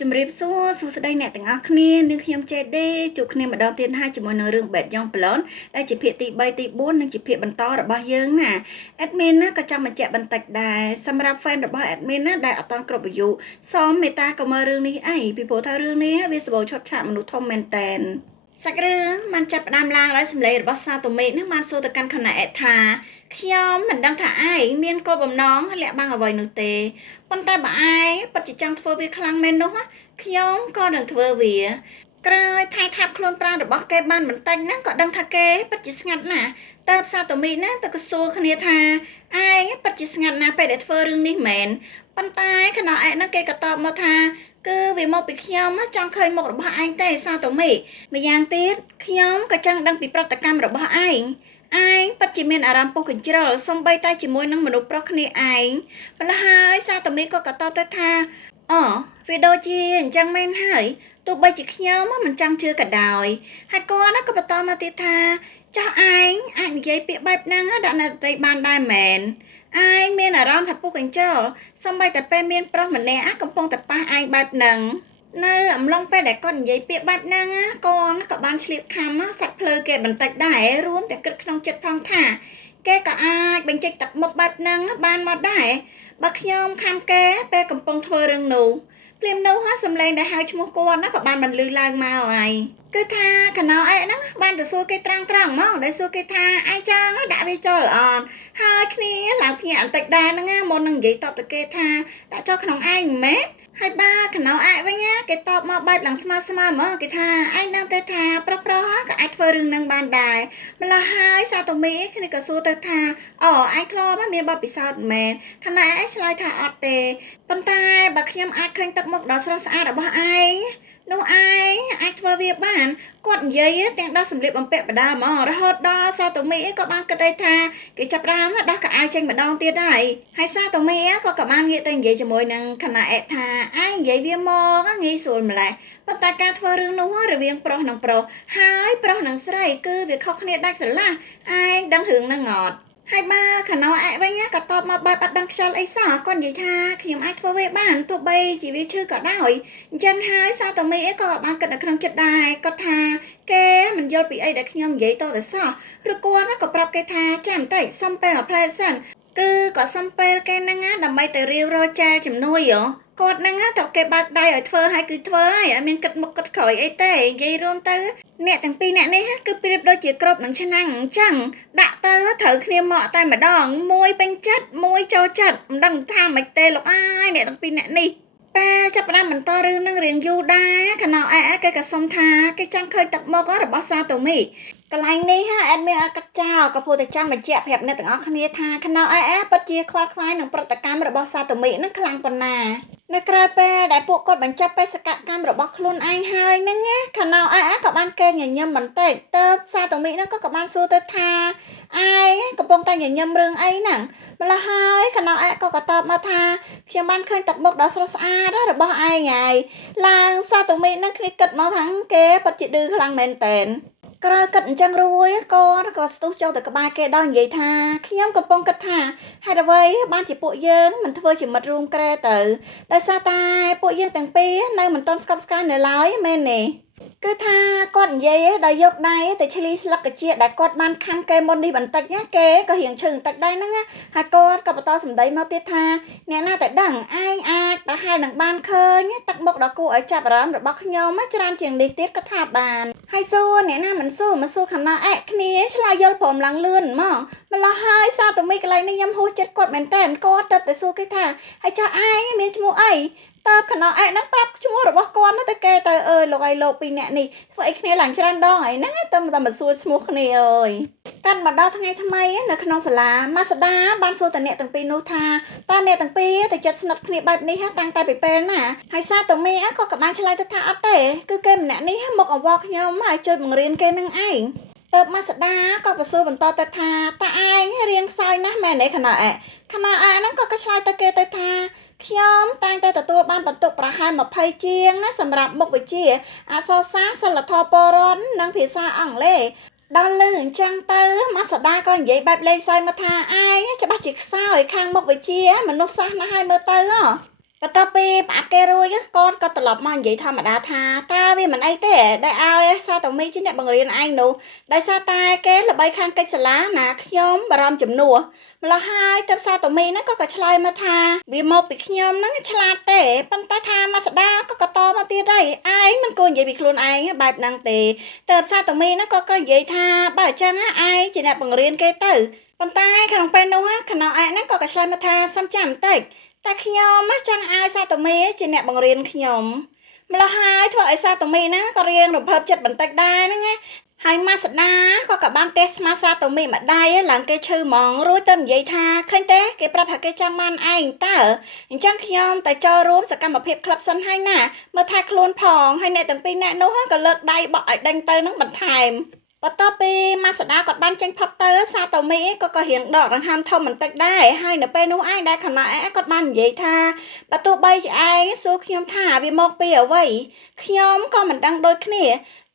ជំរាបសួរសួស្តីអ្នកទាំងអស់គ្នានាងខ្ញុំចេដេជួបគ្នាម្ដងទៀតហើយជាមួយនឹងរឿង Bad Young Blonde ដែលជាភាគទី3ទី4និងជាភាគបន្តរបស់យើងណា Admin ណាក៏ចង់បញ្ជាក់បន្តិចដែរសម្រាប់ fan របស់ Admin ណាដែលអត់ទាន់គ្រប់អាយុសូមមេត្តាកុំមើលរឿងនេះអីពីព្រោះថារឿងនេះវាសម្បូរឆុតឆាកមនុស្សធំមែនតែនសាច់រឿងបានចាប់ផ្ដើមឡើងដោយសម្លេងរបស់សាតូមេនឹងបានសួរទៅកាន់ខណៈអេថាខ្ញុំមិនដឹងថាឯងមានគោលបំណងលាក់បាំងអ្វីនោះទេប៉ុន្តែបើឯងពិតជាចង់ធ្វើវាខ្លាំងមែននោះខ្ញុំក៏នឹងធ្វើវាក្រោយថៃថាប់ខ្លួនប្រាណរបស់គេបានបន្តិចហ្នឹងក៏ដឹងថាគេពិតជាស្ងាត់ណាស់តើសាតូមីណាទៅក៏សួរគ្នាថាឯងពិតជាស្ងាត់ណាស់ពេលដែលធ្វើរឿងនេះមែនប៉ុន្តែខណៈឯហ្នឹងគេក៏តបមកថាគឺវាមកពីខ្ញុំចង់ឃើញមុខរបស់ឯងទេសាតូមីម្យ៉ាងទៀតខ្ញុំក៏ចង់ដឹងពីប្រតិកម្មរបស់ឯងពិតជាមានអារម្មណ៍ពុះកញ្ជ្រោលសំបីតែជាមួយនឹងមនុស្សប្រុសគ្នាឯងម្ល៉េះហើយសាតូមីក៏តបទៅថាអូវាដូចជាអញ្ចឹងមែនហើយទោះបីជាខ្ញុំមិនចង់ជឿក៏ដោយហើយគាត់ក៏បន្តមកទៀតថាចោះឯងអាចនិយាយពាក្យបែបហ្នឹងដាក់នៅទីបានដែរមែនឯងមានអារម្មណ៍ថាពុះកញ្ជ្រោលសំបីតែពេលមានប្រុសម្នាក់កំពុងតែប៉ះឯងបែបហ្នឹងនៅអំឡុងពេលដែលគាត់និយាយពាក្យបែបហ្នឹងគាត់ក៏បានឆ្លៀតខំសាត់ភ្លើគេបន្តិចដែររួមទាំងគិតក្នុងចិត្តផងថាគេក៏អាចបញ្ចេញទឹកមុខបែបហ្នឹងបានមកដែរបើខ្ញុំខំគេពេលកំពុងធ្វើរឿងនោះភ្លាមនោះសំឡេងដែលហៅឈ្មោះគាត់ក៏បានបន្លឺឡើងមកហើយគឺថាកណោឯហ្នឹងបានទៅសួរគេត្រង់មកដែលសួរគេថាឯងចង់ដាក់វាចូលអត់ហើយគ្នាឡើងភ្ញាក់បន្តិចដែរហ្នឹងមុននឹងនិយាយតបទៅគេថាដាក់ចូលក្នុងឯងមែនហើយបើកណោឯវិញគេតបមកបែបឡើងស្មើមកគេថាឯងដឹងទេថាប្រុសក៏អាចធ្វើរឿងហ្នឹងបានដែរម្ល៉េះហើយសាតូមីគ្នាក៏សួរទៅថាអូឯងធ្លាប់មានបទពិសោធន៍មែនខណៈឯងឆ្លើយថាអត់ទេប៉ុន្តែបើខ្ញុំអាចឃើញទឹកមុខដ៏ស្រស់ស្អាតរបស់ឯងនោះឯងអាចធ្វើវាបានគាត់និយាយទាំងដល់សម្លៀកបំពាក់បដាមករហូតដល់សាតូមីក៏បានគិតថាគេចាប់ដើមដោះកៅអៅចេញម្ដងទៀតហើយសាតូមីក៏បានងាកទៅនិយាយជាមួយនឹងខណៈអេថាឯងនិយាយវាមកងាយស្រួលម្ល៉េះប៉ុន្តែការធ្វើរឿងនោះរវាងប្រុសនិងប្រុសហើយប្រុសនិងស្រីគឺវាខុសគ្នាដាច់ស្រឡះឯងដឹងរឿងហ្នឹងអត់ហើយបើខណោឯវិញក៏តបមកបែបអត់ដឹងខ្យល់អីសោះគាត់និយាយថាខ្ញុំអាចធ្វើវាបានទោះបីជាវាឈឺក៏ដោយអញ្ចឹងហើយសាតូមីក៏បានគិតនៅក្នុងចិត្តដែរគាត់ថាគេមិនយល់ពីអីដែលខ្ញុំនិយាយតទៅសោះឬគាត់ក៏ប្រាប់គេថាចាំបន្តិចសុំពេលមួយផ្លែសិនគឺក៏សុំពេលគេហ្នឹងដើម្បីទៅរាវរចែលជំនួយគាត់ហ្នឹងតែគេបើកដៃឲ្យធ្វើហើយគឺធ្វើហើយអត់មានគិតមុខគិតក្រោយអីទេនិយាយរួមទៅអ្នកទាំងពីរអ្នកនេះគឺប្រៀបដូចជាគ្របនឹងឆ្នាំងអញ្ចឹងដាក់ទៅត្រូវគ្នាមកតែម្ដងមួយពេញចិត្តមួយចូលចិត្តមិនដឹងថាម៉េចទេលោកអើយអ្នកទាំងពីរអ្នកនេះពេលចាប់ផ្ដើមបន្តរឿងនឹងរៀងយូរដែរខណៈគេក៏សុំថាគេចង់ឃើញទឹកមុខរបស់សាតូមីកន្លែងនេះអត់មានកាត់ចោលក៏ពោលតែចាំបញ្ជាក់ប្រាប់អ្នកទាំងអស់គ្នាថាខណៈពិតជាខ្វល់ខ្វាយនឹងប្រតិកម្មរបស់សាតូមីនឹងខ្លាំងប៉ុណ្ណានៅក្រៅពេលដែលពួកគាត់បញ្ចប់បេសកកម្មរបស់ខ្លួនឯងហើយហ្នឹងខណៈក៏បានគេញញឹមបន្តិចទៅសាតូមីហ្នឹងក៏បានសួរទៅថាឯងកំពុងតែញញឹមរឿងអីហ្នឹងម្ល៉េះហើយខណៈក៏តបមកថាខ្ញុំបានឃើញទឹកមុខដ៏ស្រស់ស្អាតរបស់ឯងហើយឡើងសាតូមីហ្នឹងគ្នាគិតមកថាគេពិតជាឌឺខ្លាំងមែនតែនក្រោយគិតអញ្ចឹងរួចគាត់ក៏ស្ទុះចូលទៅក្បែរគេដល់និយាយថាខ្ញុំកំពុងគិតថាហេតុអ្វីបានជាពួកយើងមិនធ្វើជាមិត្តរួមក្រែទៅដោយសារតែពួកយើងទាំងពីរនៅមិនទាន់ស្កប់ស្កល់នៅឡើយមែនទេគឺថាគាត់និយាយដល់យកដៃទៅឆ្លីស្លឹកកាជៀដែលគាត់បានខំគេមុននេះបន្តិចគេក៏រៀងឈឺបន្តិចដែរហ្នឹងហើយគាត់ក៏បន្តសម្ដីមកទៀតថាអ្នកណាតែដឹងឯងអាចប្រហែលនឹងបានឃើញទឹកមុខដ៏គួរឲ្យចាប់អារម្មណ៍របស់ខ្ញុំច្រើនជាងនេះទៀតក៏ថាបានហើយសួរអ្នកណាមិនសួរមកសួរខណៈគ្នាឆ្លើយយល់ព្រមឡើងលឿនមកម្ល៉េះហើយសាតូមីកន្លែងនេះខ្ញុំហួសចិត្តគាត់មែនតើគាត់ទៅសួរគេថាហើយចុះឯងមានឈ្មោះអីតើខណៈហ្នឹងប្រាប់ឈ្មោះរបស់គាត់ទៅគេទៅអើយលោកពីរនាក់នេះធ្វើអីគ្នាឡើងច្រើនដងហើយហ្នឹងតែមកសួរឈ្មោះគ្នាអើយកាន់មកដល់ថ្ងៃថ្មីនៅក្នុងសាលាម៉ាសដាបានសួរតអ្នកទាំងពីរនោះថាតើអ្នកទាំងពីរទៅចិត្តស្និទ្ធគ្នាបែបនេះតាំងតែពីពេលណាហើយសាតូមីក៏បានឆ្លើយទៅថាអត់ទេគឺគេម្នាក់នេះមកអង្វរខ្ញុំឲ្យជួយបង្រៀនគេនឹងឯងទៅម៉ាសដាក៏បសួរបន្តទៅថាតើឯងរៀនខ្សោយណាស់មែនទេខណៈហ្នឹងក៏ឆ្លើយទៅគេទៅថាខ្ញុំតែងតែទទួលបានបន្ទុកប្រហែល20ជាងណាសម្រាប់មុខវិជ្ជាអក្សរសាស្ត្រសិលធម៌ពលរដ្ឋនិងភាសាអង់គ្លេសដល់លឺអញ្ចឹងទៅម៉ាសដាក៏និយាយបែបលេងសើចមកថាឯងច្បាស់ជាខ្សោយខាងមុខវិជ្ជាមនុស្សសាស្ត្រណាស់ហើយមើលទៅ បន្ទាប់ពីផ្អាប់គេរួចកូនក៏ត្រឡប់មកនិយាយធម្មតាថាតើវាមិនអីទេដែលឲ្យសាតូមីជាអ្នកបង្រៀនឯងនោះដោយសារតែគេល្បីខាងកិច្ចសាលាណាខ្ញុំបារម្ភជំនួសម្ល៉េះហើយទើបសាតូមីហ្នឹងក៏ឆ្លើយមកថាវាមកពីខ្ញុំហ្នឹងឆ្លាតទេប៉ុន្តែថាមកស្ដាក៏តមកទៀតហើយឯងមិនគួរនិយាយពីខ្លួនឯងបែបហ្នឹងទេទើបសាតូមីហ្នឹងក៏និយាយថាបើអញ្ចឹងឯងជាអ្នកបង្រៀនគេទៅប៉ុន្តែក្នុងពេលនោះខណោឯហ្នឹងក៏ឆ្លើយមកថាសុំចាំបន្តិចតែខ្ញុំចង់ឲ្យសាតូមីជាអ្នកបង្រៀនខ្ញុំម្ល៉េះហើយធ្វើឲ្យសាតូមីហ្នឹងក៏រៀងរំភើបចិត្តបន្តិចដែរហ្នឹងណាហើយម៉ាសដាក៏បានទេស្មាសាតូមីម្ដាយឡើងគេឈឺហ្មងរួចទៅនិយាយថាឃើញទេគេប្រាប់ថាគេចង់បានឯងតើអញ្ចឹងខ្ញុំទៅចូលរួមសកម្មភាពក្លឹបសិនហើយណាមើលថែខ្លួនផងហើយអ្នកទាំងពីរអ្នកនោះក៏លើកដៃបក់ឲ្យដេញទៅនឹងបន្ថែមបន្ទាប់ពីម៉ាសដាគាត់បានចេញផុតទៅសាតូមីក៏រៀងដកដង្ហើមធំបន្តិចដែរហើយនៅពេលនោះឯងដែលខណៈគាត់បាននិយាយថាបើទោះបីជាឯងសួរខ្ញុំថាវាមកពីអ្វីខ្ញុំក៏មិនដឹងដូចគ្នា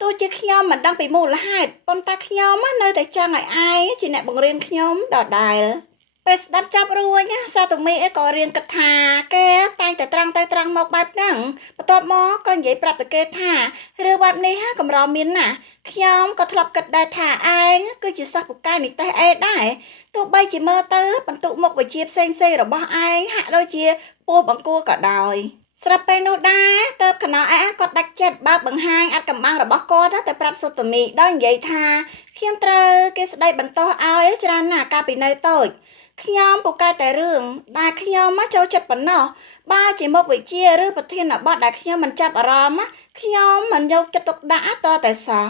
ទោះជាខ្ញុំមិនដឹងពីមូលហេតុប៉ុន្តែខ្ញុំនៅតែចង់ឲ្យឯងជាអ្នកបង្រៀនខ្ញុំដដែលពេលស្ដាប់ចាប់រួចសាតូមីក៏រៀងគិតថាគេតែងតែត្រង់ទៅត្រង់មកបែបហ្នឹងបន្ទាប់មកក៏និយាយប្រាប់ទៅគេថារឿងបែបនេះកម្រមានណាស់ខ្ញុំក៏ធ្លាប់គិតដែរថាឯងគឺជាសិស្សពូកែនិទេសអេដែរទោះបីជាមើលទៅបន្ទុកមុខវិជ្ជាផ្សេងៗរបស់ឯងហាក់ដូចជាពោលបង្គួរក៏ដោយស្រាប់ពេលនោះដែរទើបខណោគាត់ដាច់ចិត្តបើកបង្ហាញអាចកំបាំងរបស់គាត់ទៅប្រាប់សុតមីដោយនិយាយថាខ្ញុំត្រូវគេស្ដីបន្ទោសឲ្យច្រើនណាស់កាលពីនៅតូចខ្ញុំពូកែតែរឿងដែលខ្ញុំចូលចិត្តប៉ុណ្ណោះបើជាមុខវិជ្ជាឬប្រធានបទដែលខ្ញុំមិនចាប់អារម្មណ៍ខ្ញុំមិនយកចិត្តទុកដាក់តតែសោះ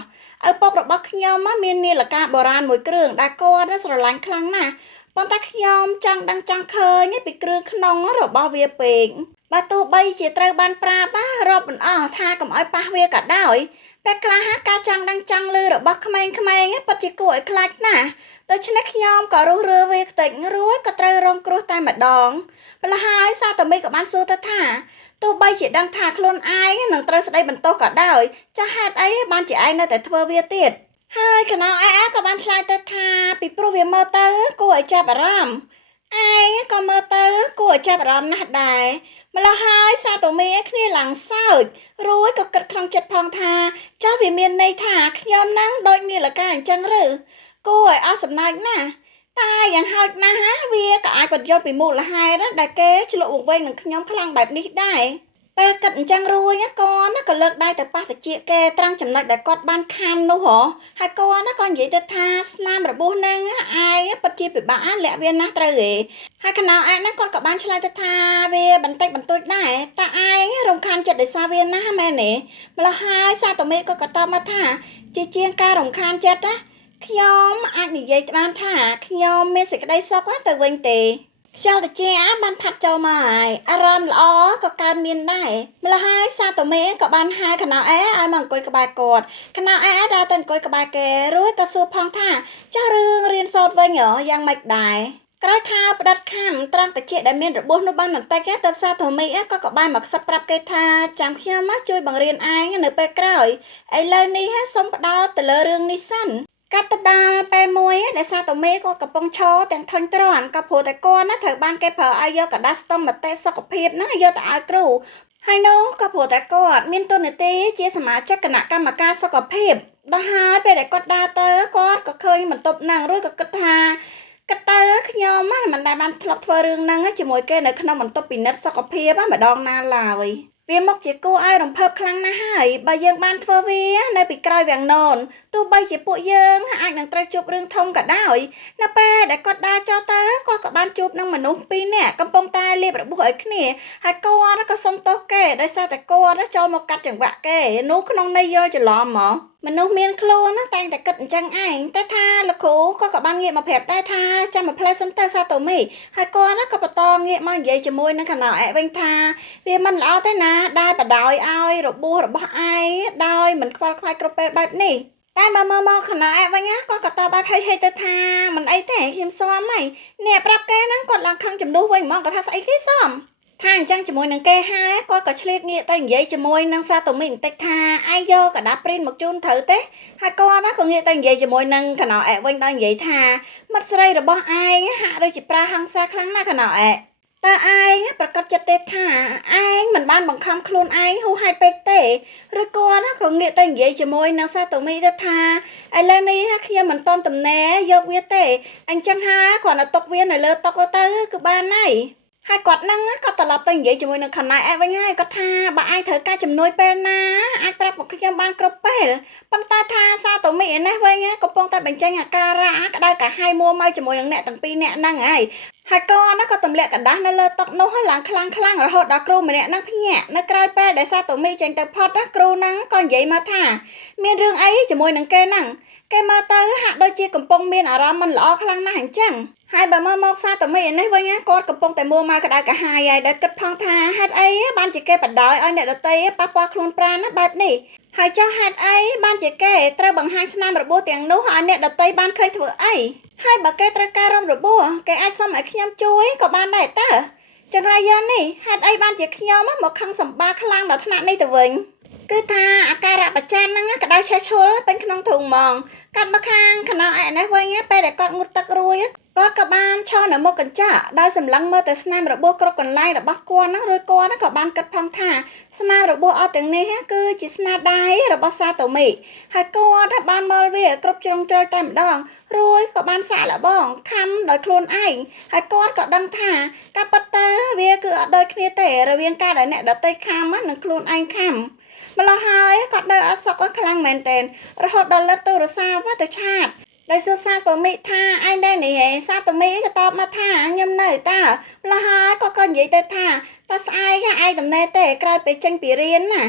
ឪពុករបស់ខ្ញុំមាននាឡិកាបុរាណមួយគ្រឿងដែលគាត់ស្រឡាញ់ខ្លាំងណាស់ប៉ុន្តែខ្ញុំចង់ដឹងចង់ឃើញពីគ្រឿងក្នុងរបស់វាពេកបើទោះបីជាត្រូវបានប្រាប់រាប់មិនអស់ថាកុំឲ្យប៉ះវាក៏ដោយពេលខ្លះការចង់ដឹងចង់ឮរបស់ក្មេងៗពិតជាគួរឲ្យខ្លាចណាស់ដូច្នេះខ្ញុំក៏រុះរើវាខ្ទេចរួចក៏ត្រូវរងគ្រោះតែម្ដងម្ល៉េះហើយសាតូមីក៏បានសួរទៅថាទោះបីជាដឹងថាខ្លួនឯងនឹងត្រូវស្ដីបន្ទោសក៏ដោយចាស់ហេតុអីបានជាឯងនៅតែធ្វើវាទៀតហើយខណោក៏បានឆ្លើយទៅថាពីព្រោះវាមើលទៅគួរឲ្យចាប់អារម្មណ៍ឯងក៏មើលទៅគួរឲ្យចាប់អារម្មណ៍ណាស់ដែរម្ល៉េះហើយសាតូមីគ្នាឡើងសើចរួចក៏គិតក្នុងចិត្តផងថាចុះវាមានន័យថាខ្ញុំហ្នឹងដូចនាឡិកាអញ្ចឹងឬគួរឲ្យអស់សំណើចណាស់តែយ៉ាងហោចណាស់វាក៏អាចបញ្យល់ពីមូលហេតុដែលគេឆ្លក់វង្វេងនឹងខ្ញុំខ្លាំងបែបនេះដែរពេលគិតអញ្ចឹងរួចគាត់ក៏លើកដៃទៅប៉ះតិចគេត្រង់ចំណុចដែលគាត់បានខាំនោះហើយគាត់ក៏និយាយទៅថាស្នាមរបួសហ្នឹងឯងពិតជាពិបាកលាក់វាណាស់ត្រូវហេហើយខណោហ្នឹងគាត់ក៏បានឆ្លើយទៅថាវាបន្តិចបន្តួចដែរតែឯងរំខានចិត្តដោយសារវាណាស់មែនទេម្ល៉េះហើយសាតូមីក៏តបមកថាជាជាងការរំខានចិត្តណាខ្ញុំអាចនិយាយបានថាខ្ញុំមានសេចក្តីសុខទៅវិញទេខ្យល់ត្រជាក់បានផាត់ចូលមកហើយអារម្មណ៍ល្អក៏កើតមានដែរម្ល៉េះហើយសាតូមីក៏បានហៅខណោឲ្យមកអង្គុយក្បែរគាត់ខណោដើរទៅអង្គុយក្បែរគេរួចក៏សួរផងថាចាស់រឿងរៀនសូត្រវិញយ៉ាងម៉េចដែរក្រោយថាផ្ដិតខំត្រង់តិចដែលមានរបួសនោះបានបន្តិចទៅសាតូមីក៏បានមកខ្សឹបប្រាប់គេថាចាំខ្ញុំជួយបង្រៀនឯងនៅពេលក្រោយឥឡូវនេះសូមផ្ដោតទៅលើរឿងនេះសិនកាត់ទៅដល់ពេលមួយដែលសាតូមីគាត់កំពុងឈរទាំងធុញទ្រាន់ក៏ព្រោះតែគាត់ត្រូវបានគេប្រើឲ្យយកกระดาษស្ទង់មតិសុខភាពហ្នឹងយកទៅឲ្យគ្រូហើយនោះក៏ព្រោះតែគាត់មានតួនាទីជាសមាជិកគណៈកម្មការសុខភាពដល់ហើយពេលដែលគាត់ដើរទៅគាត់ក៏ឃើញបន្ទប់ហ្នឹងរួចក៏គិតថាគិតទៅខ្ញុំមិនដែលបានធ្លាប់ធ្វើរឿងហ្នឹងជាមួយគេនៅក្នុងបន្ទប់ពិនិត្យសុខភាពម្ដងណាឡើយវាមកជាគួរឲ្យរំភើបខ្លាំងណាស់ហើយបើយើងបានធ្វើវានៅពីក្រោយវាំងននទោះបីជាពួកយើងអាចនឹងត្រូវជួបរឿងធំក៏ដោយនៅពេលដែលគាត់ដើរចុះទៅគាត់ក៏បានជួបនឹងមនុស្សពីរនាក់កំពុងតែលាបរបួសឲ្យគ្នាហើយគាត់ក៏សុំទោសគេដោយសារតែគាត់ចូលមកកាត់ចង្វាក់គេនោះក្នុងន័យយល់ច្រឡំមកមនុស្សមានខ្លួនតែងតែគិតអញ្ចឹងឯងតែថាលោកគ្រូក៏បានងាកមកប្រាប់ដែរថាចាំមកផ្លែសិនទៅសាតូមីហើយគាត់ក៏បន្តងាកមកនិយាយជាមួយនឹងខណោវិញថាវាមិនល្អទេណាដែលបដ ாய் ឲ្យរបួសរបស់ឯងដោយមិនខ្វល់ខ្វាយគ្រប់ពេលបែបនេះតែបើមើលមកខណោវិញគាត់ក៏តបឲ្យហេតុទៅថាមិនអីទេខ្ញុំសុំហីអ្នកប្រាប់គេហ្នឹងគាត់ឡើងខឹងចំនួនវិញហ្មងគាត់ថាស្អីគេសុំថាអញ្ចឹងជាមួយនឹងគេហើយគាត់ក៏ឆ្លៀតងាកទៅនិយាយជាមួយនឹងសាតូមីបន្តិចថាឯងយកកដាព្រីនមកជូនត្រូវទេហើយគាត់ក៏ងាកទៅនិយាយជាមួយនឹងកណោវិញដល់និយាយថាមិត្តស្រីរបស់ឯងហាក់ដូចជាប្រើហិង្សាខ្លាំងណាស់កណោ តើឯងប្រកាសចិត្តទេថាឯងមិនបានបង្ខំខ្លួនឯងហួសហេតុពេកទេឬគាត់ក៏ងាកទៅនិយាយជាមួយនឹងសាតូមីទៅថាឥឡូវនេះខ្ញុំមិនតន់តំណែយកវាទេអញ្ចឹងហើយគ្រាន់តែទុកវានៅលើតុទៅគឺបានហើយហើយគាត់នឹងក៏ត្រឡប់ទៅនិយាយជាមួយនឹងខណៃអែវិញហើយគាត់ថាបើឯងត្រូវការជំនួយពេលណាអាចប្រាប់មកខ្ញុំបានគ្រប់ពេលប៉ុន្តែថាសាតូមីឯនេះវិញកំពុងតែបញ្ចេញអាការៈក្តៅកាហាយមួម៉ៅជាមួយនឹងអ្នកទាំងពីរអ្នកហ្នឹងហើយក៏ទម្លាក់กระดาษនៅលើតុនោះឡើងខ្លាំងរហូតដល់គ្រូម្នាក់ហ្នឹងភ្ញាក់នៅក្រោយពេលដែលសាតូមីចេញទៅផុតគ្រូហ្នឹងក៏និយាយមកថាមានរឿងអីជាមួយនឹងគេហ្នឹងគេមើលទៅហាក់ដូចជាកំពុងមានអារម្មណ៍មិនល្អខ្លាំងណាស់អញ្ចឹងហើយបើមកសាតូមីនេះវិញគាត់កំពុងតែមួម៉ៅក្តៅកាហាយហើយដែលគិតផងថាហេតុអីបានជាគេបដ ாய் ឲ្យអ្នកដទៃប៉ះពាល់ខ្លួនប្រាណបែបនេះហើយចុះហេតុអីបានជាគេត្រូវបង្ហាញស្នាមរបួសទាំងនោះឲ្យអ្នកដទៃបានឃើញធ្វើអីហើយបើគេត្រូវការរំរបួសគេអាចសុំឲ្យខ្ញុំជួយក៏បានដែរតើចង្រៃយន្តនេះហេតុអីបានជាខ្ញុំមកខឹងសម្បាខ្លាំងដល់ថ្នាក់នេះទៅវិញគឺថាអាការៈប្រចាំហ្នឹងក្តៅឆេះឈុលពេញក្នុងទ្រូងហ្មងកាត់មកខាងខ្នងឯនេះវិញពេលដែលគាត់ងូតទឹករួចគាត់ក៏បានឈរនៅមុខកញ្ចក់ដោយសម្លឹងមើលទៅស្នាមរបួសគ្រប់កន្លែងរបស់គាត់ហ្នឹងរួចគាត់ក៏បានគិតផងថាស្នាមរបួសអស់ទាំងនេះគឺជាស្នាដៃរបស់សាតូមីហើយគាត់បានមើលវាគ្រប់ជ្រុងជ្រោយតែម្ដងរួចក៏បានសាកល្បងខំដោយខ្លួនឯងហើយគាត់ក៏ដឹងថាការពិតទៅវាគឺអត់ដូចគ្នាទេរវាងការដែលអ្នកដទៃខំនិងខ្លួនឯងខំម្ល៉េះហើយគាត់នៅអត់សុខខ្លាំងមែនទែនរហូតដល់លើទូរស័ព្ទទៅឆាតដោយសួរសាតូមីថាឯងដែរនេះហេសាតូមីក៏តបមកថាខ្ញុំនៅតើម្ល៉េះហើយក៏និយាយទៅថាតើស្អែកឯងតំណែទេក្រោយពេលចេញពីរៀនណា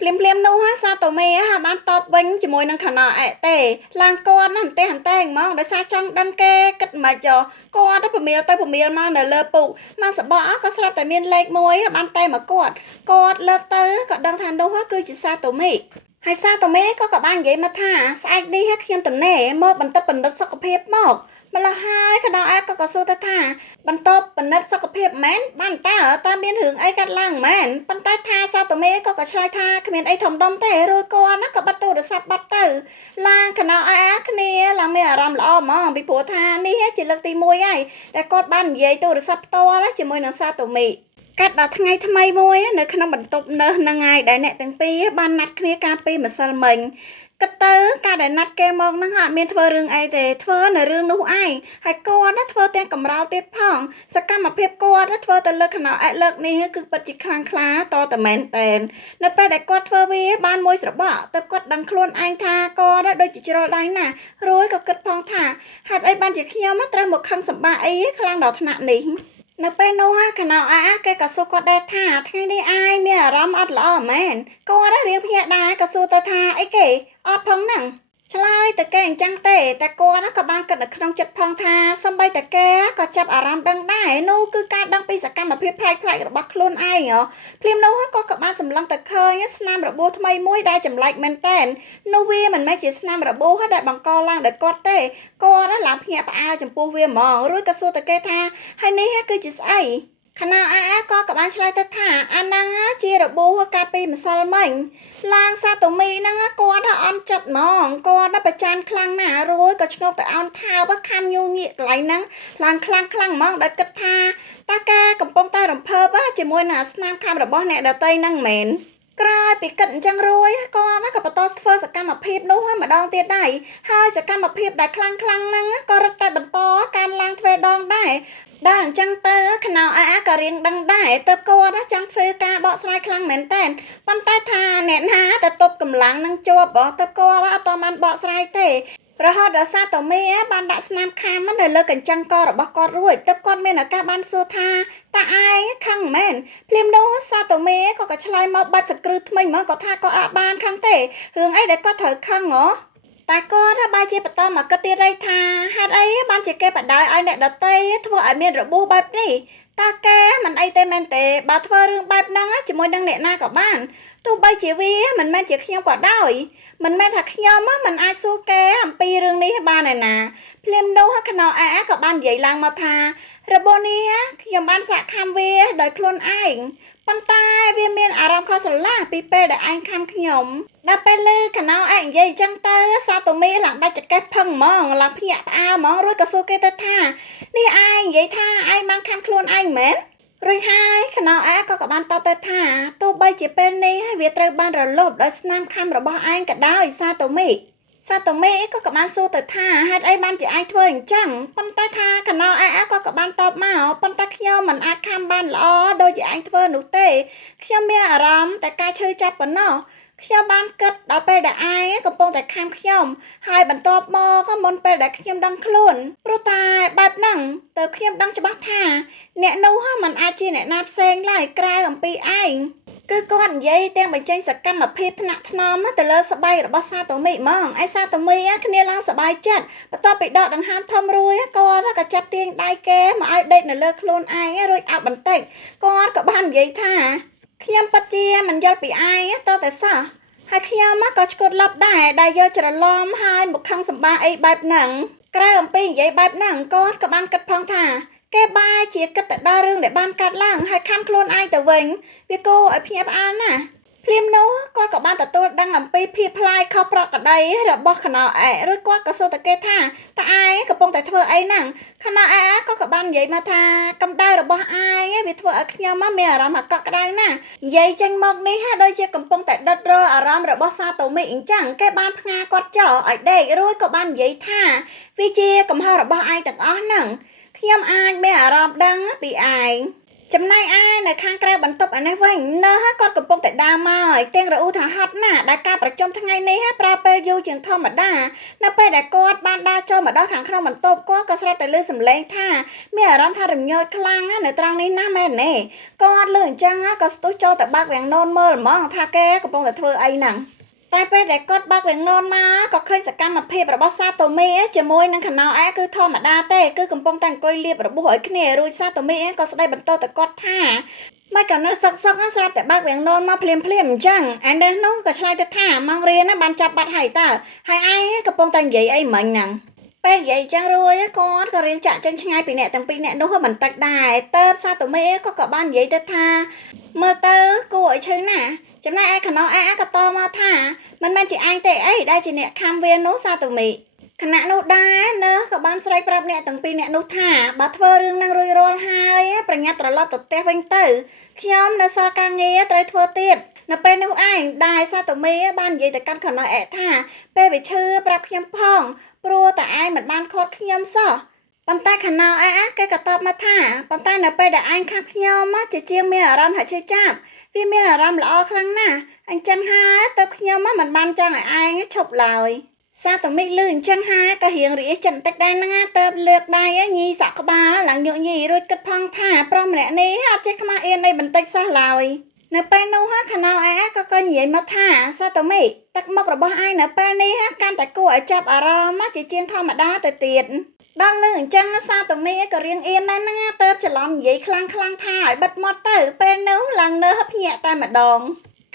ភ្លាមនោះសាតូមីបានតបវិញជាមួយនឹងខណអែទេឡើងគាត់ណាម្ទេហន្តែងហ្មងដោយសារចង់ដឹងគេគិតមិនគាត់ទៅប្រមៀលមកនៅលើពុកមកសបកក៏ស្រាប់តែមានលេខ1បានតែមកគាត់លើកទៅក៏ដឹងថានោះគឺជាសាតូមីហើយសាតូមីក៏បាននិយាយមកថាស្អែកនេះខ្ញុំតំណែមកបន្ទប់បណ្ឌិតសុខភាពមកម្ល៉េះហើយខណអែក៏សួរទៅថាបន្ទប់បណ្ឌិតសុខភាពមែនបានតើមានរឿងអីកាត់ឡើងមែនប៉ុន្តែថាសាតូមីក៏ឆ្លើយថាគ្មានអីធំដុំទេរួចគាត់ក៏បាត់ទូរស័ព្ទបាត់ទៅឡើងខណអែគ្នាឡើងមានអារម្មណ៍ល្អហ្មងពីព្រោះថានេះជាលើកទី1ហើយដែលគាត់បាននិយាយទូរស័ព្ទផ្ទាល់ជាមួយនឹងសាតូមីកាត់ដល់ថ្ងៃថ្មីមួយនៅក្នុងបន្ទប់នើសហ្នឹងហើយដែលអ្នកទាំងពីរបានណាត់គ្នាកាលពីម្សិលមិញគិតទៅការដែលណាត់គេមកហ្នឹងអត់មានធ្វើរឿងអីទេធ្វើនៅរឿងនោះឯងហើយគាត់ធ្វើទាំងកំរោលទៀតផងសកម្មភាពគាត់ធ្វើទៅលើខណោអែលើកនេះគឺពិតជាខ្លាំងក្លាតតែមែនតែននៅពេលដែលគាត់ធ្វើវាបានមួយស្របក់ទៅគាត់ដឹងខ្លួនឯងថាគាត់ដូចជាជ្រុលដៃណាស់រួយក៏គិតផងថាហេតុអីបានជាខ្ញុំត្រូវមកខឹងសម្បាអីខ្លាំងដល់ថ្នាក់នេះនៅពេលនោះខណោគេក៏សួរគាត់ដែរថាថ្ងៃនេះឯងមានអារម្មណ៍អត់ល្អមែនគាត់រៀងភ្ញាក់ដែរក៏សួរទៅថាអីគេអត់ផងហ្នឹងឆ្លើយទៅគេអញ្ចឹងទេតែគាត់ក៏បានគិតនៅក្នុងចិត្តផងថាសម្បីតែគេក៏ចាប់អារម្មណ៍ដឹងដែរនោះគឺការដឹងពីសកម្មភាពប្លែកៗរបស់ខ្លួនឯងភ្លាមនោះក៏បានសម្លឹងទៅឃើញស្នាមរបួសថ្មីមួយដែលចម្លែកមែនតែននោះវាមិនមែនជាស្នាមរបួសដែលបង្កឡើងដោយគាត់ទេគាត់ឡើងភ្ញាក់ផ្អើលចំពោះវាហ្មងរួចក៏សួរទៅគេថាហើយនេះគឺជាស្អីខណក៏បានឆ្លើយទៅថាអាហ្នឹងជារបួសកាលពីម្សិលមិញឡើងសាតូមីហ្នឹងគាត់អន់ចិត្តហ្មងគាត់ប្រច័ណ្ឌខ្លាំងណាស់រួយក៏ឆ្ងល់ទៅអោនថើបខំញូញៀកកន្លែងហ្នឹងឡើងខ្លាំងហ្មងដោយគិតថាតើគេកំពុងតែរំភើបជាមួយនឹងស្នាមខំរបស់អ្នកដតីហ្នឹងមែនក្រោយពីគិតអញ្ចឹងរួចគាត់ក៏បន្តធ្វើសកម្មភាពនោះម្ដងទៀតដែរហើយសកម្មភាពដែលខ្លាំងហ្នឹងក៏រឹតតែបន្តការឡើងទ្វេដងដែរដល់អញ្ចឹងទៅខណោក៏រៀងដឹងដែរទៅគាត់ចង់ធ្វើការបកស្រាយខ្លាំងមែនតើប៉ុន្តែថាអ្នកណាទៅទប់កម្លាំងនឹងជាប់ទៅគាត់អត់បានបកស្រាយទេរហូតដល់សាតូមីបានដាក់ស្នាមខាមនៅលើកញ្ចឹងករបស់គាត់រួចទៅគាត់មានឱកាសបានសួរថាតើឯងខឹងមែនភ្លាមនោះសាតូមីក៏ឆ្លើយមកបាច់សង្គ្រឹះថ្មីមកគាត់ថាគាត់អត់បានខឹងទេរឿងអីដែលគាត់ត្រូវខឹងតែគាត់បែរជាបន្តមកគិតទៀតថាហេតុអីបានជាគេបដ ாய் ឲ្យអ្នកដតីធ្វើឲ្យមានរបួសបែបនេះតើគេមិនអីទេមែនទេបើធ្វើរឿងបែបហ្នឹងជាមួយនឹងអ្នកណាក៏បានទោះបីជាវាមិនមែនជាខ្ញុំក៏ដោយមិនមែនថាខ្ញុំមិនអាចសួរគេអំពីរឿងនេះបានឯណាភ្លាមនោះខណោក៏បាននិយាយឡើងមកថារបួសនេះខ្ញុំបានសាកខំវាដោយខ្លួនឯងប៉ុន្តែវាមានអារម្មណ៍ខុសស្រឡះពីពេលដែលឯងខំខ្ញុំដល់ពេលលើខណោនិយាយអញ្ចឹងទៅសាតូមីឡើងដាច់ចកេះផឹងហ្មងឡើងភ្ញាក់ផ្អើលហ្មងរួចក៏សួរគេទៅថានេះឯងនិយាយថាឯងបានខំខ្លួនឯងមែន រួចហើយខណោឯក៏ក៏បានតបទៅថាទោះបីជាពេលនេះហើយវាត្រូវបានរលប់ដោយស្នាមខំរបស់ឯងក៏ដោយសាតូមីក៏ក៏បានសួរទៅថាហេតុអីបានជាឯងធ្វើអញ្ចឹងប៉ុន្តែថាខណោឯក៏ក៏បានតបមកប៉ុន្តែខ្ញុំមិនអាចខំបានល្អដូចជាឯងធ្វើនោះទេខ្ញុំមានអារម្មណ៍តែការឈឺចាប់ប៉ុណ្ណោះខ្ញុំបានគិតដល់ពេលដែលឯងកំពុងតែខំខ្ញុំហើយបន្ទាប់មកមុនពេលដែលខ្ញុំដឹងខ្លួនព្រោះតែបែបហ្នឹងទៅខ្ញុំដឹងច្បាស់ថាអ្នកនោះមិនអាចជាអ្នកណាផ្សេងឡើយក្រៅអំពីឯងគឺគាត់និយាយទាំងបញ្ចេញសកម្មភាពថ្នាក់ថ្នមទៅលើស្បែករបស់សាតូមីហ្មងឯសាតូមីគ្នាឡើងសប្បាយចិត្តបន្ទាប់ពីដកដង្ហើមធំរួចគាត់ក៏ចាប់ទាញដៃគេមកឲ្យដេកនៅលើខ្លួនឯងរួចអត់បន្តិចគាត់ក៏បាននិយាយថាខ្ញុំពិតជាមិនយល់ពីឯងតតែសោះហើយខ្ញុំក៏ឆ្កួតលប់ដែរដែលយល់ច្រឡំហើយមកខឹងសម្បាអីបែបហ្នឹងក្រៅអំពីនិយាយបែបហ្នឹងគាត់ក៏បានគិតផងថាគេបែរជាគិតទៅដល់រឿងដែលបានកាត់ឡើងហើយខំខ្លួនឯងទៅវិញវាគួរឲ្យភ្ញាក់ផ្អើលណាស់ភ្លាមនោះគាត់ក៏បានទទួលដឹងអំពីភាពផ្លាយខុសប្រក្រតីរបស់ខណោឯរួចគាត់ក៏សួរទៅគេថាតើឯងកំពុងតែធ្វើអីហ្នឹងខណោឯក៏បាននិយាយមកថាកម្ដៅរបស់ឯងវាធ្វើឲ្យខ្ញុំមានអារម្មណ៍អាកក់ក្ដៅណាស់និយាយចេញមកនេះដូចជាកំពុងតែដិតរអារម្មណ៍របស់សាតូមីអញ្ចឹងគេបានផ្ងាគាត់ចោលឲ្យដេករួចក៏បាននិយាយថាវាជាកំហុសរបស់ឯងទាំងអស់ហ្នឹងខ្ញុំអាចមានអារម្មណ៍ដឹងពីឯងចំណែកឯនៅខាងក្រៅបន្ទប់អានេះវិញនៅគាត់កំពុងតែដើរមកហើយទាំងរអ៊ូថាហត់ណាស់ដែលការប្រជុំថ្ងៃនេះប្រើពេលយូរជាងធម្មតានៅពេលដែលគាត់បានដើរចូលមកដល់ខាងក្នុងបន្ទប់គាត់ក៏ស្រាប់តែឮសំឡេងថាមានអារម្មណ៍ថារញ៉ូតខ្លាំងនៅត្រង់នេះណាស់មែនទេគាត់ឮអញ្ចឹងក៏ស្ទុះចូលទៅបើកវាំងននមើលហ្មងថាគេកំពុងតែធ្វើអីហ្នឹងតែពេលដែលគាត់បើកវាំងននមកក៏ឃើញសកម្មភាពរបស់សាតូមីជាមួយនឹងខណោឯគឺធម្មតាទេគឺកំពុងតែអង្គុយលាបរបួសឲ្យគ្នារួចសាតូមីក៏ស្ដីបន្ទោសទៅគាត់ថាមិនក៏នៅសឹកស្រាប់តែបើកវាំងននមកភ្លាមអញ្ចឹងឯនេះនោះក៏ឆ្លើយទៅថាម៉ោងរៀនបានចាប់បាត់ហើយតើហើយឯងកំពុងតែនិយាយអីមិញហ្នឹងពេលនិយាយអញ្ចឹងរួចគាត់ក៏រៀងចាក់ចេញឆ្ងាយពីអ្នកទាំងពីរអ្នកនោះបន្តិចដែរទៅសាតូមីក៏បាននិយាយទៅថាមើលទៅគួរឲ្យឈឺណាស់ចំណែកឯខណោក៏តមកថាមិនមែនជាឯងទេអីដែលជាអ្នកខំវានោះសាតូមីខណៈនោះដែរនៅក៏បានស្រែកប្រាប់អ្នកទាំងពីរអ្នកនោះថាបើធ្វើរឿងហ្នឹងរួចរាល់ហើយប្រញាប់ត្រឡប់ទៅផ្ទះវិញទៅខ្ញុំនៅសល់ការងារត្រូវធ្វើទៀតនៅពេលនោះឯងដែរសាតូមីបាននិយាយទៅកាន់ខណោថាពេលវាឈឺប្រាប់ខ្ញុំផងព្រោះតែឯងមិនបានខត់ខ្ញុំសោះប៉ុន្តែខណោគេក៏តបមកថាប៉ុន្តែនៅពេលដែលឯងខាត់ខ្ញុំជាជាងមានអារម្មណ៍ថាឈឺចាប់វាមានអារម្មណ៍ល្អខ្លាំងណាស់អញ្ចឹងហើយទៅខ្ញុំមិនបានចង់ឲ្យឯងឈប់ឡើយសាតូមីឮអញ្ចឹងហើយក៏រៀងរីកចិត្តបន្តិចដែរហ្នឹងទៅលើកដៃញីសាក់ក្បាលឡើងញក់ញីរួចគិតផងថាប្រុសម្នាក់នេះអត់ចេះខ្មាស់អៀនអីបន្តិចសោះឡើយនៅពេលនោះខណោក៏និយាយមកថាសាតូមីទឹកមុខរបស់ឯងនៅពេលនេះកាន់តែគួរឲ្យចាប់អារម្មណ៍ជាជាងធម្មតាទៅទៀតដល់លើអញ្ចឹងសាតូមីក៏រៀងអៀនដែរហ្នឹងទៅច្រឡំនិយាយខ្លាំងថាឲ្យបិទមាត់ទៅពេលនោះឡើងនៅភ្ញាក់តែម្ដង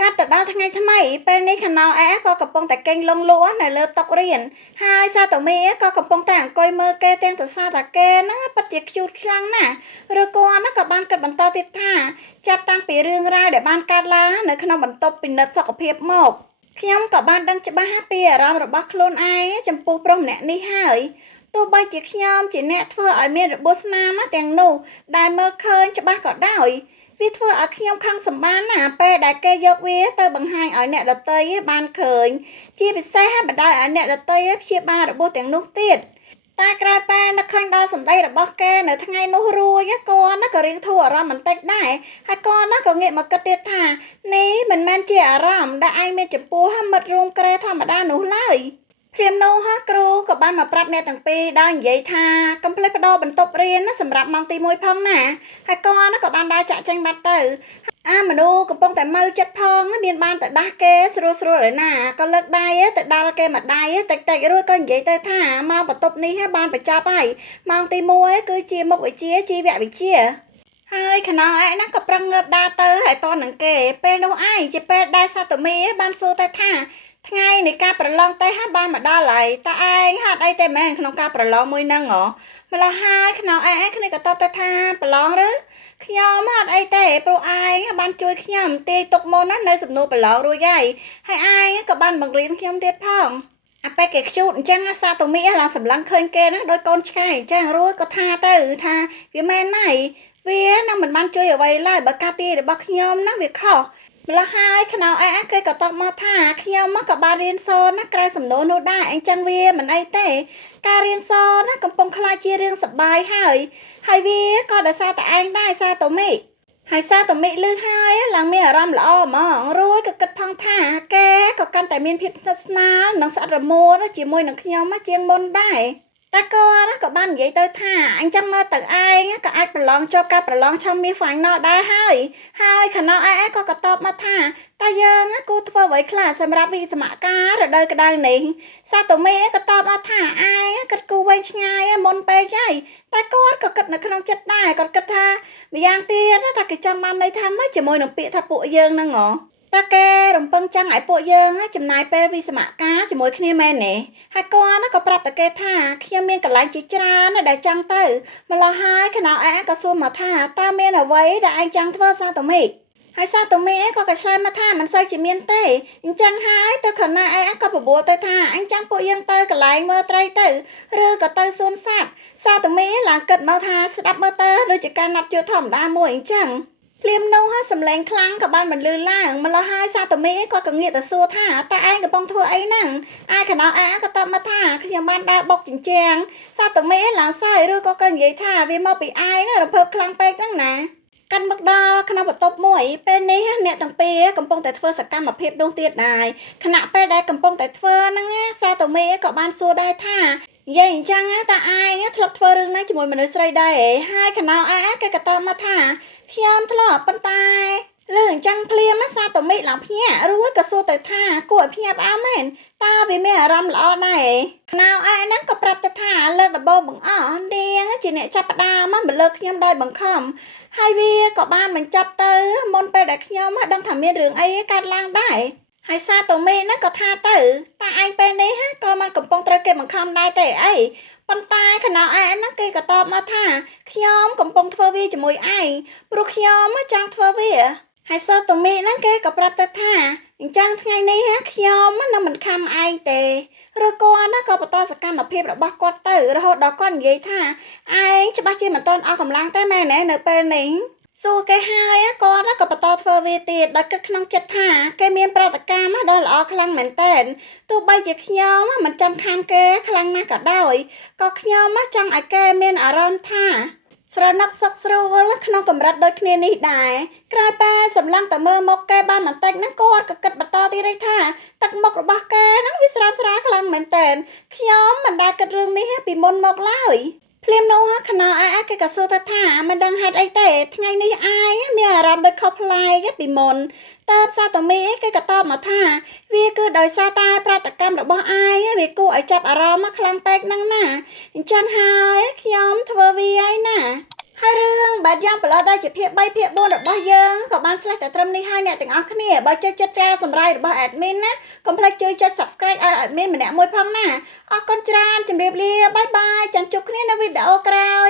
កាត់ទៅដល់ថ្ងៃថ្មីពេលនេះខណោក៏កំពុងតែកេងលងលក់នៅលើតុរៀនហើយសាតូមីក៏កំពុងតែអង្គុយមើលគេទាំងទៅសារតាគេហ្នឹងពិតជាខ្ជូតខ្លាំងណាស់ឬគាត់ក៏បានគិតបន្តទៀតថាចាប់តាំងពីរឿងរ៉ាវដែលបានកើតឡើងនៅក្នុងបន្ទប់ពិនិត្យសុខភាពមកខ្ញុំក៏បានដឹងច្បាស់ពីអារម្មណ៍របស់ខ្លួនឯងចំពោះប្រុសម្នាក់នេះហើយទោះបីជាខ្ញុំជាអ្នកធ្វើឲ្យមានរបួសស្នាមទាំងនោះដែលមើលឃើញច្បាស់ក៏ដោយវាធ្វើឲ្យខ្ញុំខឹងសម្បានណាពេលដែលគេយកវាទៅបង្ហាញឲ្យអ្នកដទៃបានឃើញជាពិសេសបណ្ដោយឲ្យអ្នកដទៃព្យាបាលរបួសទាំងនោះទៀតតែក្រោយពេលនឹកឃើញដល់សម្ដីរបស់គេនៅថ្ងៃនោះរួចគាត់ក៏រៀងធូរអារម្មណ៍បន្តិចដែរហើយគាត់ក៏ងាកមកគិតទៀតថានេះមិនមែនជាអារម្មណ៍ដែលឯងមានចំពោះមិត្តរួមក្រែធម្មតានោះឡើយព្រាមនោះគ្រូក៏បានមកប្រាប់អ្នកទាំងពីរដោយនិយាយថាកុំភ្លេចបដូរបន្ទប់រៀនសម្រាប់ម៉ោងទី1ផងណាហើយគាត់ក៏បានដើរចាក់ចេញបាត់ទៅមនុស្សកំពុងតែមើលចិត្តផងមានបានទៅដាស់គេស្រួលឯណាក៏លើកដៃទៅដល់គេមួយដៃតិចរួចក៏និយាយទៅថាមកបន្ទប់នេះបានបញ្ចប់ហើយម៉ោងទី1គឺជាមុខវិជ្ជាជីវវិទ្យាហើយខណោឯណាក៏ប្រឹងងើបដើរទៅហើយតនឹងគេពេលនោះឯងជាពេលដែលសាតូមីបានសួរទៅថាថ្ងៃនៃការប្រឡងតេស្តបានមកដល់ហើយតើឯងហាត់អីទេមែនក្នុងការប្រឡងមួយហ្នឹងហ៎ម្ល៉េះហើយខ្នងគ្នាក៏តបទៅថាប្រឡងឬខ្ញុំហាត់អីទេព្រោះឯងបានជួយខ្ញុំទាយទុកមុនណានៅសំណួរប្រឡងរួចហើយឯងក៏បានបង្រៀនខ្ញុំទៀតផងអាពេលគេខ្ជូតអញ្ចឹងសាតូមីឡើងសម្លឹងឃើញគេណាដោយកូនឆ្កែអញ្ចឹងរួចក៏ថាទៅថាវាមែនហើយ វានឹងមិនបានជួយអ្វីឡើយបើការទាយរបស់ខ្ញុំណាវាខុសម្ល៉េះហើយខ្នោអែគេក៏តបមកថាខ្ញុំក៏បានរៀនសូត្រណាក្រៅសំណួរនោះដែរអញ្ចឹងវាមិនអីទេការរៀនសូត្រណាកំពុងខ្លាចជារឿងសប្បាយហើយវាក៏ដោយសារតែឯងដែរសាតូមីហើយសាតូមីលឺហើយឡើងមានអារម្មណ៍ល្អហ្មងរួចក៏គិតផងថាគេក៏កាន់តែមានភាពស្និទ្ធស្នាលនិងស្អិតរមួលជាមួយនឹងខ្ញុំជាងមុនដែរតែគាត់ក៏បាននិយាយទៅថាអញ្ចឹងមើលទៅឯងក៏អាចប្រឡងជាប់ការប្រឡងឆមាស Final ដែរហើយខណៈឯងក៏តបមកថាតែយើងគួរធ្វើអ្វីខ្លះសម្រាប់វិស្សមការរដូវក្តៅនេះសាតូមីក៏តបមកថាឯងគិតគូរវែងឆ្ងាយមុនពេកហើយតែគាត់ក៏គិតនៅក្នុងចិត្តដែរគាត់គិតថាម្យ៉ាងទៀតថាគេចង់បានន័យថាម៉េចជាមួយនឹងពាក្យថាពួកយើងហ្នឹងហ៎តែគេរំពឹងចង់ឲ្យពួកយើងចំណាយពេលវិស្សមការជាមួយគ្នាមែនទេហើយគាត់ក៏ប្រាប់តែគេថាខ្ញុំមានកន្លែងជាច្រើនដែលចង់ទៅម្ល៉េះហើយខណៈឯងក៏សួរមកថាតើមានអ្វីដែលឯងចង់ធ្វើសាតូមីហើយសាតូមីក៏ឆ្លើយមកថាមិនសូវជាមានទេអញ្ចឹងហើយទៅខណៈឯងក៏បបួលទៅថាអញចង់ពួកយើងទៅកន្លែងមើលត្រីទៅឬក៏ទៅសួនសត្វសាតូមីឡើងគិតមកថាស្ដាប់មើលទៅដូចជាការណាត់ជួបធម្មតាមួយអញ្ចឹងភ្លាមនោះសំឡេងខ្លាំងក៏បានបន្លឺឡើងម្ល៉េះហើយសាតូមីក៏ងាកទៅសួរថាតើឯងកំពុងធ្វើអីហ្នឹងឯខណៈឯងក៏តបមកថាខ្ញុំបានដើរបុកជញ្ជាំងសាតូមីឡើងសើចឬក៏និយាយថាវាមកពីឯងរំភើបខ្លាំងពេកហ្នឹងណាកាន់មកដល់ក្នុងបន្ទប់មួយពេលនេះអ្នកទាំងពីរកំពុងតែធ្វើសកម្មភាពនោះទៀតដែរខណៈពេលដែលកំពុងតែធ្វើហ្នឹងសាតូមីក៏បានសួរដែរថានិយាយអញ្ចឹងតើឯងធ្លាប់ធ្វើរឿងហ្នឹងជាមួយមនុស្សស្រីដែរហើយខណៈឯងគេក៏តបមកថាខ្ញុំធ្លាប់ប៉ុន្តែលើអញ្ចឹងភ្លាមសាតូមីឡើងភ្ញាក់រួចក៏សួរទៅថាគួរឲ្យភ្ញាក់ផ្អើលមែនតើវាមានអារម្មណ៍ល្អដែរណៅឯហ្នឹងក៏ប្រាប់ទៅថាលើកដំបូងបង្អស់នាងជាអ្នកចាប់ផ្ដើមមកលើកខ្ញុំដោយបង្ខំហើយវាក៏បានបញ្ចប់ទៅមុនពេលដែលខ្ញុំដឹងថាមានរឿងអីកើតឡើងដែរហើយសាតូមីហ្នឹងក៏ថាទៅតែឯងពេលនេះក៏មិនកំពុងត្រូវគេបង្ខំដែរទេអីប៉ុន្តែខណៈឯងហ្នឹងគេក៏តបមកថាខ្ញុំកំពុងធ្វើវាជាមួយឯងព្រោះខ្ញុំចង់ធ្វើវាហើយសាតូមីហ្នឹងគេក៏ប្រាប់ទៅថាអញ្ចឹងថ្ងៃនេះខ្ញុំនឹងមិនខំឯងទេឬគាត់ក៏បន្តសកម្មភាពរបស់គាត់ទៅរហូតដល់គាត់និយាយថាឯងច្បាស់ជាមិនទាន់អស់កម្លាំងទេមែនទេនៅពេលនេះសួរគេហើយគាត់ក៏បន្តធ្វើវាទៀតដោយគិតក្នុងចិត្តថាគេមានប្រតិកម្មដ៏ល្អខ្លាំងមែនទែនទោះបីជាខ្ញុំមិនចាំខានគេខ្លាំងណាស់ក៏ដោយក៏ខ្ញុំចង់ឲ្យគេមានអារម្មណ៍ថាស្រណឹកសុខស្រួលក្នុងកម្រិតដូចគ្នានេះដែរក្រោយពេលសម្លឹងតែមើលមុខគេបានបន្តិចហ្នឹងគាត់ក៏គិតបន្តទៀតថាទឹកមុខរបស់គេហ្នឹងវាស្រាលស្រាខ្លាំងមែនទែនខ្ញុំមិនដែលគិតរឿងនេះពីមុនមកឡើយភ្លាមនោះខណៈឯងគេក៏សួរទៅថាមិនដឹងហេតុអីទេថ្ងៃនេះឯងមានអារម្មណ៍ដូចខុសប្លែកពីមុនតើសាតូមីគេក៏តបមកថាវាគឺដោយសារតែប្រតិកម្មរបស់ឯងវាគួរឲ្យចាប់អារម្មណ៍ខ្លាំងពេកហ្នឹងណាអញ្ចឹងហើយខ្ញុំធ្វើវាឯណាហើយរឿងបែបយ៉ាងប្រឡោះដែលជាភាគ3ភាគ4របស់យើងក៏បានឆ្លេះតែត្រឹមនេះហើយអ្នកទាំងអស់គ្នាបើចូលចិត្តការសម្រាយរបស់ admin ណាកុំភ្លេចជួយចុច subscribe ឲ្យ admin ម្នាក់មួយផងណាអរគុណច្រើនជម្រាបលាបាយបាយចាំជួបគ្នានៅវីដេអូក្រោយ